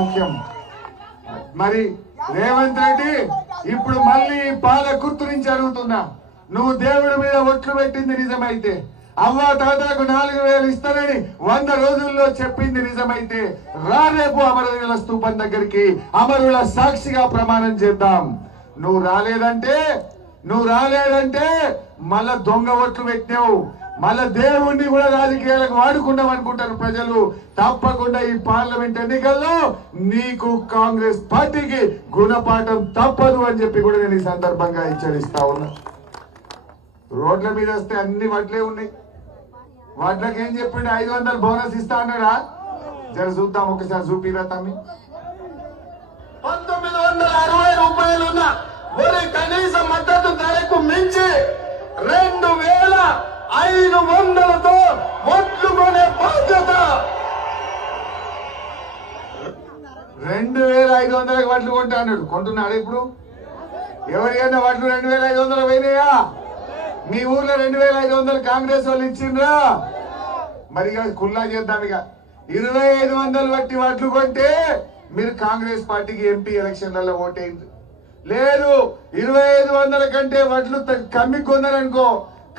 ముఖ్యం. మరి రేవంత్ రెడ్డి ఇప్పుడు మళ్ళీ పాల గుర్తు నుంచి అడుగుతున్నా, నువ్వు దేవుడి మీద ఒట్లు పెట్టింది నిజమైతే, అవ్వ తాతకు 4000 ఇస్తానని 100 రోజుల్లో చెప్పింది నిజమైతే రేపు అమరవీరుల స్తూపం దగ్గరికి అమరుల సాక్షిగా ప్రమాణం చేద్దాం. నువ్వు రాలేదంటే మళ్ళా దొంగ ఓట్లు పెట్టినావు, మళ్ళా దేవుణ్ణి కూడా రాజకీయాలకు వాడుకున్నాం అనుకుంటారు ప్రజలు. తప్పకుండా ఈ పార్లమెంట్ ఎన్నికల్లో నీకు కాంగ్రెస్ పార్టీకి గుణపాఠం తప్పదు అని చెప్పి కూడా నేను ఈ సందర్భంగా హెచ్చరిస్తా ఉన్నా. రోడ్ల మీద వస్తే అన్ని వడ్లే ఉన్నాయి, వడ్లకి ఏం చెప్పిండు 500 బోనస్ ఇస్తా అన్నాడా? జర చూద్దాం, ఒకసారి చూపిరా తమ్మి. 1960 రూపాయలున్న వరి కనీస మద్దతు ధరకు మించి 2500తో ఓట్లు కొనే బాధ్యత. 2500 వడ్లు కొంటా అన్నాడు. కొంటున్నాడు ఇప్పుడు? ఎవరికైనా వడ్లు 2500 పోయినాయా? మీ ఊర్లో 2500 కాంగ్రెస్ వాళ్ళు ఇచ్చిండ్రా? మరి కుల్లా చేద్దాం. ఇక 2500 బట్టి వడ్లు కొంటే మీరు కాంగ్రెస్ పార్టీకి ఎంపీ ఎలక్షన్లలో ఓటైంది లేదు. 2500 కంటే వడ్లు కమ్మి కొందరనుకో,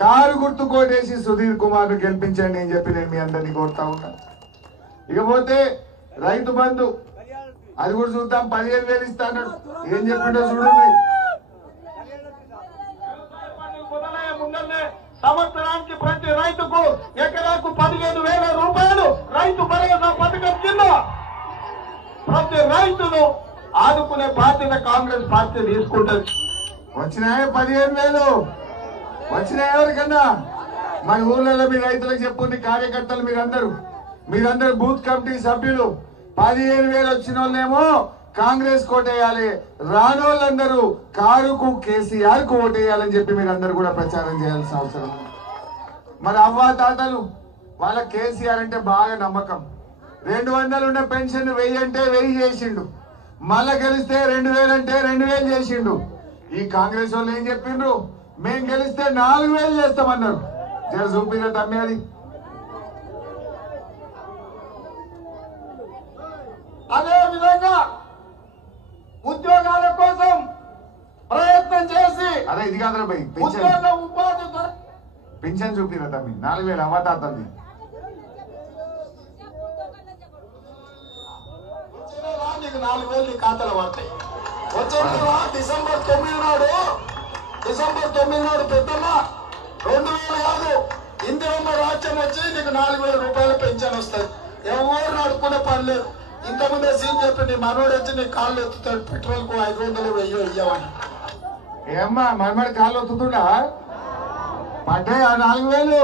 కారు గుర్తు కోటేసి సుధీర్ కుమార్ ను గెలిపించండి అని చెప్పి నేను మీ అందరినీ కోరుతా ఉన్నా. ఇకపోతే రైతు బంధు అది కూడా చూద్దాం. 15,000 ఇస్తా అన్నాడు. ఏం చెప్పిండో చూడండి. సంవత్సరానికి ప్రతి రైతుకు ఎకరాకు 15,000 రూపాయలు రైతు భరోసా పథకం కింద ప్రతి రైతును ఆదుకునే బాధ్యత కాంగ్రెస్ పార్టీ తీసుకుంటుంది. వచ్చినాయే 15,000 వచ్చినాయి ఎవరికన్నా? మన ఊర్లలో మీ రైతులకు చెప్పుంది, కార్యకర్తలు మీరందరూ బూత్ కమిటీ సభ్యులు 15,000 వచ్చిన వాళ్ళేమో కాంగ్రెస్ కోటేయాలి, రానోళ్ళందరూ కారుకు కేసీఆర్ కు ఓటేయాలని చెప్పి మీరందరూ కూడా ప్రచారం చేయాల్సిన అవసరం ఉంది. మరి అవ్వా తాతలు వాళ్ళ కేసీఆర్ అంటే బాగా నమ్మకం. 200 ఉన్న పెన్షన్ 1000 అంటే 1000 చేసిండు, మళ్ళా గెలిస్తే 2000 అంటే 2000 చేసిండు. ఈ కాంగ్రెస్ వాళ్ళు ఏం చెప్పిండ్రు? మేం గెలిస్తే 4000 చేస్తామన్నారు. జర చూపిన తమ్మి అది. అదే విధంగా ఉద్యోగాల కోసం ప్రయత్నం చేసి అదే ఇది కాదు భయ్, ఉద్యోగ ఉపాధి పింఛన్ చూపిన తమ్మి 4000 అవ్వతాతంది. 4,000 నీ ఖాతాలో పడతాయి. వచ్చే డిసెంబర్ 9 నాడు పెద్దమ్మ 2,000 కాదు, ఇందిరమ్మ రాజ్యం వచ్చి నీకు 4,000 రూపాయల పెన్షన్ వస్తుంది. ఎవరు నడుపుకునే పని లేదు. ఇంతకుముందే సీన్ చెప్పి నీ మనోడు వచ్చి నీ కాళ్ళు ఎత్తుతాడు, పెట్రోల్ కు 500 వెయ్యి ఇయ్యమని. ఏమ్మా మనమడి కాళ్ళు వస్తుందా? పడ్డాయా 4,000?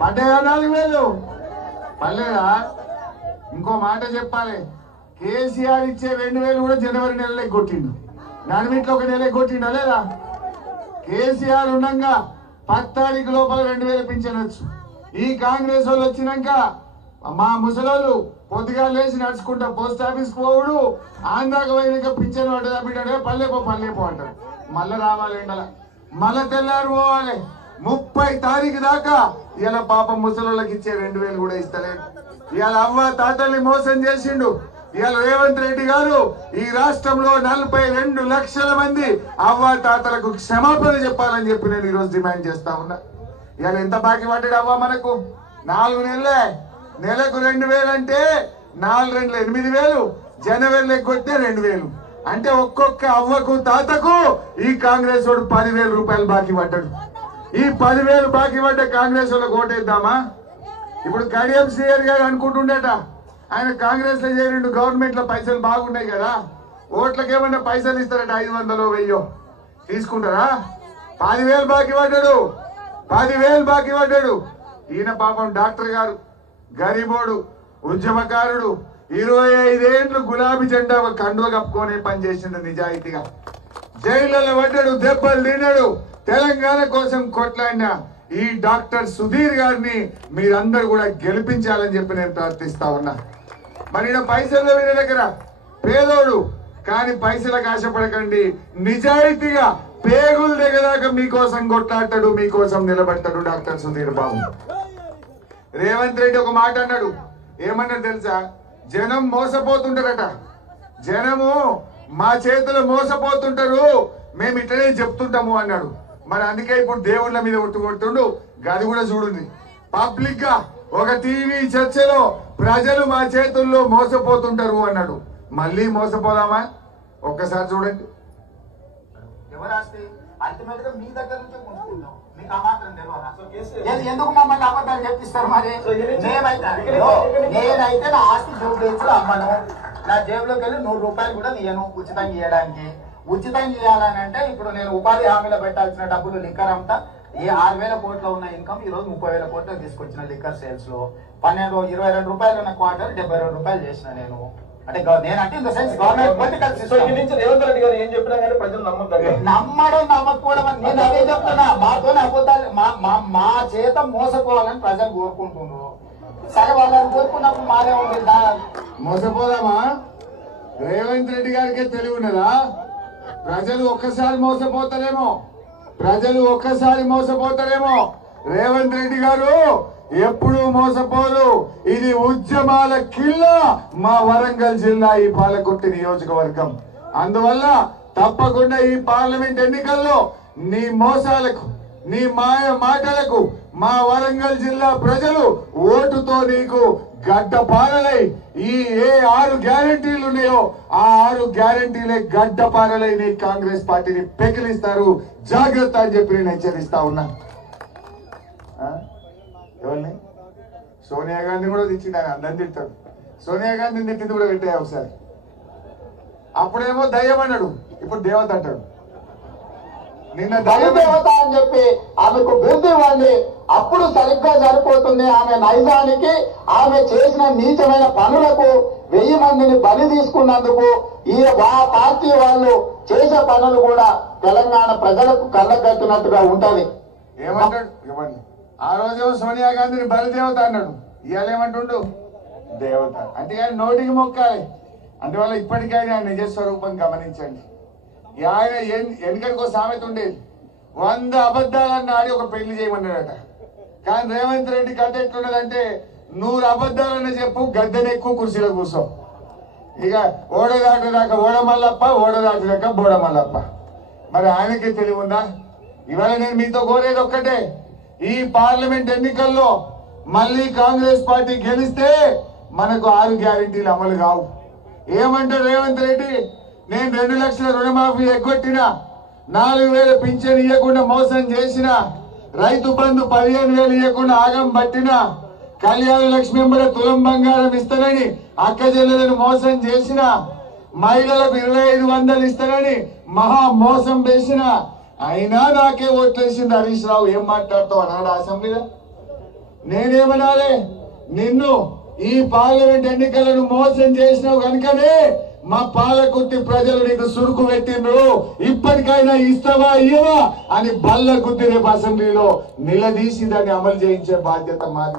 పడ్డాయా 4,000? పర్లేదా? ఇంకో మాట చెప్పాలి, కేసీఆర్ ఇచ్చే 2,000 కూడా జనవరి నెలలో కొట్టిండు, నడిమిట్లో ఒక నెల కొట్టిండా లేదా? కేసీఆర్ ఉండగా 10 తారీఖు లోపల 2,000 పింఛనొచ్చు. ఈ కాంగ్రెస్ వాళ్ళు వచ్చినాక మా ముసలోళ్ళు పొద్దుగా లేచి నడుచుకుంటా పోస్ట్ ఆఫీస్ పోవుడు, ఆంధ్రాకు పోయినాక పింఛన్ పడ్డదా బిడ్డే పల్లెపో అంటారు. మళ్ళా రావాలి ఎండల, మళ్ళా తెల్లారు పోవాలి. 30 తారీఖు దాకా ఇలా పాపం ముసలోళ్ళకి ఇచ్చే 2,000 కూడా ఇస్తలేదు. ఇవాళ అవ్వ తాతల్ని మోసం చేసిండు. ఇవాళ రేవంత్ రెడ్డి గారు ఈ రాష్ట్రంలో 42 లక్షల మంది అవ్వ తాతలకు క్షమాపణ చెప్పాలని చెప్పి నేను ఈరోజు డిమాండ్ చేస్తా ఉన్నా. ఇవాళ ఎంత బాకీ పడ్డాడు అవ్వ మనకు? 4 నెలలే. నెలకు 2,000 అంటే 4 2 8,000, జనవరిలో ఎగ్గొట్టే 2,000 అంటే ఒక్కొక్క అవ్వకు తాతకు ఈ కాంగ్రెస్ వాడు 10,000 రూపాయలు బాకీ పడ్డాడు. ఈ 10,000 బాకీ పడ్డ కాంగ్రెస్ వాళ్ళకి ఓటేద్దామా? ఇప్పుడు కడియం శ్రీహరి గారు అనుకుంటుండేట, ఆయన కాంగ్రెస్ లో చేరిండు, గవర్నమెంట్ లో పైసలు బాగున్నాయి కదా, ఓట్లకి ఏమన్నా పైసలు ఇస్తారట, 500 1000 తీసుకుంటారా? 10,000 బాకీ పడ్డాడు, 10,000 బాకీ పడ్డాడు. ఈయన పాపం డాక్టర్ గారు, గరీబోడు, ఉద్యమకారుడు, 25 ఏళ్ళు గులాబీ జెండా కండువ కప్పుకొని పనిచేసిండు నిజాయితీగా. జైళ్లలో పడ్డాడు, దెబ్బలు తిన్నాడు, తెలంగాణ కోసం కొట్లాడిన ఈ డాక్టర్ సుధీర్ గారిని మీరందరూ కూడా గెలిపించాలని చెప్పి నేను ప్రార్థిస్తా ఉన్నా. మరి పైసలు వీరి దగ్గర పేదోడు, కానీ పైసలకు ఆశపడకండి. నిజాయితీగా పేగులు దగ్గరదాకా మీకోసం కొట్లాడతాడు, మీకోసం నిలబడతాడు డాక్టర్ సుధీర్ బాబు. రేవంత్ రెడ్డి ఒక మాట అన్నాడు, ఏమన్నాడు తెలుసా? జనం మోసపోతుంటారట. జనము మా చేతులు మోసపోతుంటారు, మేము ఇట్లనే చెప్తుంటాము అన్నాడు. మరి అందుకే ఇప్పుడు దేవుళ్ళ మీద కొట్టుండు. గది కూడా చూడండి, పబ్లిక్ గా ఒక టీవీ చర్చలో ప్రజలు మా చేతుల్లో మోసపోతుంటారు అన్నాడు. మళ్ళీ మోసపోదామా? ఒక్కసారి చూడండి. ఎవరాస్తే అల్టిమేట్ గా మీ దగ్గర నుంచే కొనుక్కుంటాం. మీకు ఆ మాత్రం తెలియదా? ఎందుకు మమ్మల్ని అబద్ధాలు చెప్పిస్తారు? మరి నేనైతే నా ఆస్తి జూబ్లీస్ అమ్మను, నా జేబులోకి వెళ్ళి 100 రూపాయలు కూడా తీయను ఉచితంగా ఇవ్వడానికి. ఉచితంగా ఇవ్వాలని అంటే ఇప్పుడు నేను ఉపాధి హామీలో పెట్టాల్సిన డబ్బులు లిక్కర్ అంతా 6,000 కోట్ల ఉన్న ఇన్కమ్ ఈ రోజు 30,000 కోట్లకు తీసుకొచ్చిన లిక్కర్ సేల్స్ లో 22 రూపాయలు ఉన్న క్వార్టర్ 72 రూపాయలు చేసిన నేను. అంటే నేనంటే in the sense government political system నుంచి రేవంత్ రెడ్డి గారు ఏం చెప్పినా కానీ ప్రజలు నమ్మడం నమ్మకపోవడం అని నేను అదే చెప్తున్నా. మాతో అబద్ధాలు మా చేత మోసపోవాలని ప్రజలు కోరుకుంటున్నారు. సరే వాళ్ళని కోరుకున్నప్పుడు మాదే ఉంది. మోసపోదామా? రేవంత్ రెడ్డి గారికే తెలివి ఉన్నదా? ప్రజలు ఒక్కసారి మోసపోతారేమో. రేవంత్ రెడ్డి గారు ఎప్పుడు మోసపోరు. ఇది ఉద్యమాల కిల్లా మా వరంగల్ జిల్లా, ఈ పాలకుర్తి నియోజకవర్గం. అందువల్ల తప్పకుండా ఈ పార్లమెంట్ ఎన్నికల్లో నీ మోసాలకు, నీ మాయ మాటలకు మా వరంగల్ జిల్లా ప్రజలు ఓటుతో నీకు గడ్డపారలై ఈ 6 గ్యారంటీలు ఉన్నాయో ఆ 6 గ్యారంటీలే గడ్డపారలై నీ కాంగ్రెస్ పార్టీని పెకిలిస్తారు. జాగ్రత్త అని చెప్పి నేను హెచ్చరిస్తా ఉన్నా. ఎవరిని? సోనియా గాంధీ కూడా తిట్టిండు. ఆయన అందరిని తిట్టాడు. సోనియా గాంధీని తిట్టింది కూడా పెట్టాయి ఒకసారి. అప్పుడేమో దయ్యం అన్నాడు, ఇప్పుడు దేవత అంటాడు. నిన్న దేవత అని చెప్పి ఆమెకు బుద్ధి ఇవ్వండి, అప్పుడు సరిగ్గా సరిపోతుంది. ఆమె నైజానికి, ఆమె చేసిన నీచమైన పనులకు 1000 మందిని బలి తీసుకున్నందుకు ఈ పార్టీ వాళ్ళు చేసే పనులు కూడా తెలంగాణ ప్రజలకు కళ్ళగట్టినట్టుగా ఉంటది. ఏమంటాడు? ఇవ్వండి. ఆ రోజేమో సోనియా గాంధీని బలిదేవత అన్నాడు, ఇవాళ ఏమంటుండు? దేవత. అంటే ఆయన నోటికి మొక్కాలి. అందువల్ల ఇప్పటికైనా ఆయన నిజ స్వరూపం గమనించండి. ఆయన వెనుకడికో సామెత ఉండేది, 100 అబద్ధాలన్న ఆడి ఒక పెళ్లి చేయమన్నాడట. కానీ రేవంత్ రెడ్డి కథ ఎట్లున్నదంటే 100 అబద్ధాలన్న చెప్పు, గద్దెనెక్కు, కుర్చీలో కూర్చో. ఇక ఓడదాటిదాకా ఓడమల్లప్ప, ఓడదాటిదాకా బోడమల్లప్ప. మరి ఆయనకే తెలివి ఉందా? ఇవాళ నేను మీతో కోరేది ఒక్కటే, ఈ పార్లమెంట్ ఎన్నికల్లో మళ్ళీ కాంగ్రెస్ పార్టీ గెలిస్తే మనకు 6 గ్యారెంటీలు అమలు కావు. ఏమంటాడు రేవంత్ రెడ్డి? నేను 2 లక్షల రుణమాఫీ ఎగ్గొట్టిన, 4,000 పింఛన్ ఇవ్వకుండా మోసం చేసిన, రైతు బంధు 15,000 ఇవ్వకుండా ఆగం పట్టిన, కళ్యాణ లక్ష్మి ఎంబడ తులం బంగారం ఇస్తానని అక్క చెల్లెలను మోసం చేసిన, మహిళలకు 2,500 ఇస్తానని మహా మోసం వేసిన, అయినా నాకే ఓట్లేసింది హరీష్ రావు. ఏం మాట్లాడతావు అన్నాడు అసెంబ్లీలో. నేనేమనాలి? నిన్ను ఈ పార్లమెంట్ ఎన్నికలను మోసం చేసినావు కనుకనే మా పాలకుర్తి ప్రజలు నీకు సురుకు పెట్టిండ్రు. ఇప్పటికైనా ఇస్తావా ఇయ్యవా అని బల్ల గుద్ది రేపు అసెంబ్లీలో నిలదీసి దాన్ని అమలు చేయించే బాధ్యత మాది.